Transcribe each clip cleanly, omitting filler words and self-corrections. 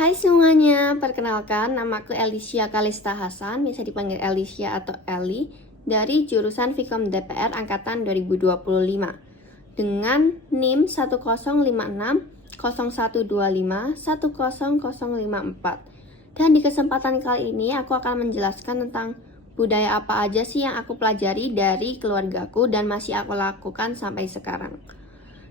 Hai semuanya, perkenalkan namaku Elisya Kalista Hasan, bisa dipanggil Elisya atau Eli, dari jurusan Vkom DPR Angkatan 2025 dengan NIM 1056012510054. Dan di kesempatan kali ini aku akan menjelaskan tentang budaya apa aja sih yang aku pelajari dari keluargaku dan masih aku lakukan sampai sekarang.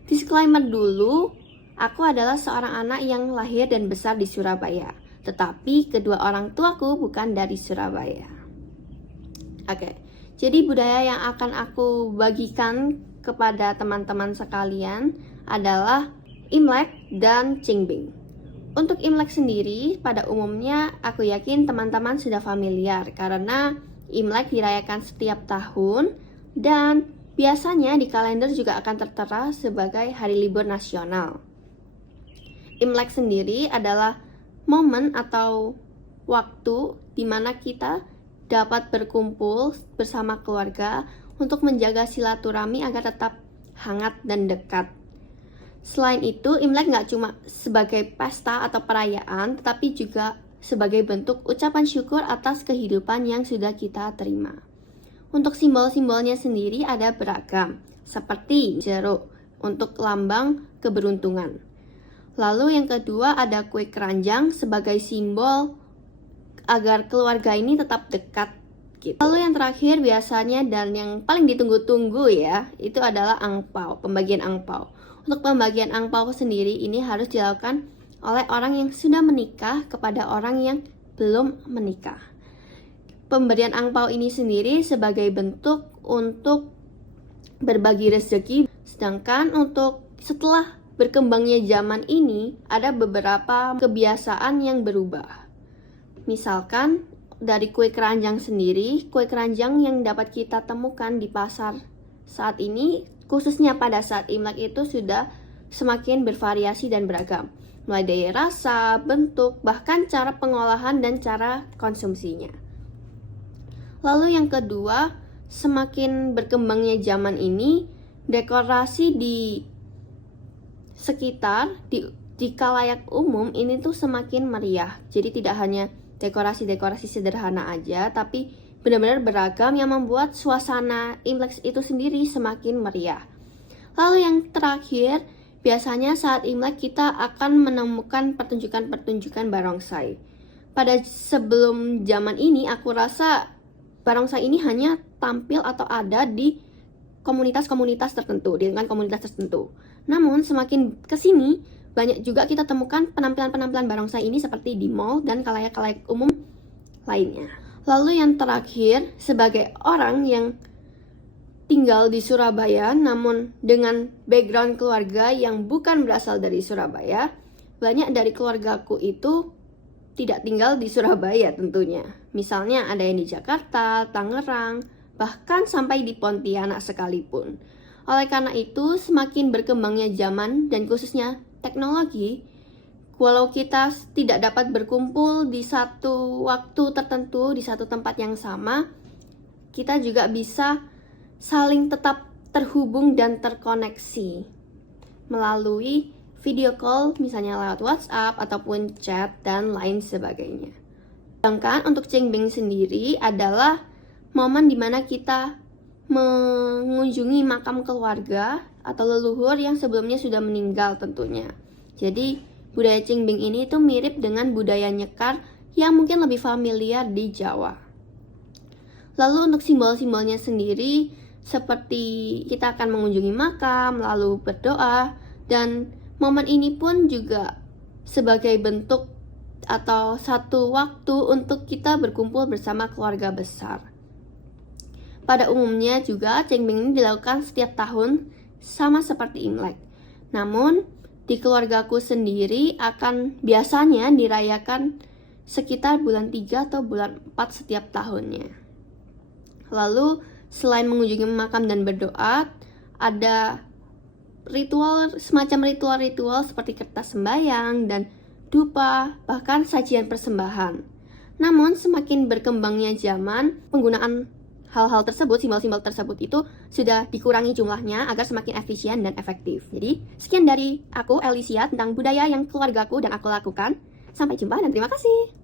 Disclaimer dulu, aku adalah seorang anak yang lahir dan besar di Surabaya, tetapi kedua orang tuaku bukan dari Surabaya. Oke, jadi budaya yang akan aku bagikan kepada teman-teman sekalian adalah Imlek dan Qingming. Untuk Imlek sendiri, pada umumnya aku yakin teman-teman sudah familiar karena Imlek dirayakan setiap tahun dan biasanya di kalender juga akan tertera sebagai hari libur nasional. Imlek sendiri adalah momen atau waktu di mana kita dapat berkumpul bersama keluarga untuk menjaga silaturahmi agar tetap hangat dan dekat. Selain itu, Imlek nggak cuma sebagai pesta atau perayaan, tetapi juga sebagai bentuk ucapan syukur atas kehidupan yang sudah kita terima. Untuk simbol-simbolnya sendiri ada beragam, seperti jeruk untuk lambang keberuntungan. Lalu yang kedua ada kue keranjang sebagai simbol agar keluarga ini tetap dekat gitu. Lalu yang terakhir biasanya dan yang paling ditunggu-tunggu ya, itu adalah angpau, pembagian angpau. Untuk pembagian angpau sendiri ini harus dilakukan oleh orang yang sudah menikah kepada orang yang belum menikah. Pemberian angpau ini sendiri sebagai bentuk untuk berbagi rezeki, sedangkan untuk setelah berkembangnya zaman ini, ada beberapa kebiasaan yang berubah. Misalkan, dari kue keranjang sendiri, kue keranjang yang dapat kita temukan di pasar saat ini, khususnya pada saat Imlek itu sudah semakin bervariasi dan beragam. Mulai dari rasa, bentuk, bahkan cara pengolahan dan cara konsumsinya. Lalu yang kedua, semakin berkembangnya zaman ini, dekorasi di sekitar di khalayak umum ini tuh semakin meriah. Jadi tidak hanya dekorasi-dekorasi sederhana aja, tapi benar-benar beragam yang membuat suasana Imlek itu sendiri semakin meriah. Lalu yang terakhir, biasanya saat Imlek kita akan menemukan pertunjukan-pertunjukan barongsai. Pada sebelum zaman ini aku rasa barongsai ini hanya tampil atau ada di komunitas-komunitas tertentu, di lingkungan komunitas tertentu. Namun semakin kesini banyak juga kita temukan penampilan-penampilan barongsai ini seperti di mall dan khalayak-khalayak umum lainnya. Lalu yang terakhir, sebagai orang yang tinggal di Surabaya namun dengan background keluarga yang bukan berasal dari Surabaya, banyak dari keluargaku itu tidak tinggal di Surabaya tentunya. Misalnya ada yang di Jakarta, Tangerang, bahkan sampai di Pontianak sekalipun. Oleh karena itu, semakin berkembangnya zaman dan khususnya teknologi, walau kita tidak dapat berkumpul di satu waktu tertentu, di satu tempat yang sama, kita juga bisa saling tetap terhubung dan terkoneksi melalui video call, misalnya lewat WhatsApp ataupun chat dan lain sebagainya. Sedangkan untuk Qingming sendiri adalah momen dimana kita mengunjungi makam keluarga atau leluhur yang sebelumnya sudah meninggal tentunya. Jadi budaya Qingming ini tuh mirip dengan budaya Nyekar yang mungkin lebih familiar di Jawa. Lalu untuk simbol-simbolnya sendiri seperti kita akan mengunjungi makam, lalu berdoa, dan momen ini pun juga sebagai bentuk atau satu waktu untuk kita berkumpul bersama keluarga besar. Pada umumnya juga Qingming ini dilakukan setiap tahun sama seperti Imlek. Namun di keluargaku sendiri akan biasanya dirayakan sekitar bulan 3 atau bulan 4 setiap tahunnya. Lalu selain mengunjungi makam dan berdoa, ada semacam ritual-ritual seperti kertas sembahyang dan dupa, bahkan sajian persembahan. Namun semakin berkembangnya zaman, penggunaan hal-hal tersebut, simbol-simbol tersebut itu sudah dikurangi jumlahnya agar semakin efisien dan efektif. Jadi, sekian dari aku, Elisya, tentang budaya yang keluargaku dan aku lakukan. Sampai jumpa dan terima kasih.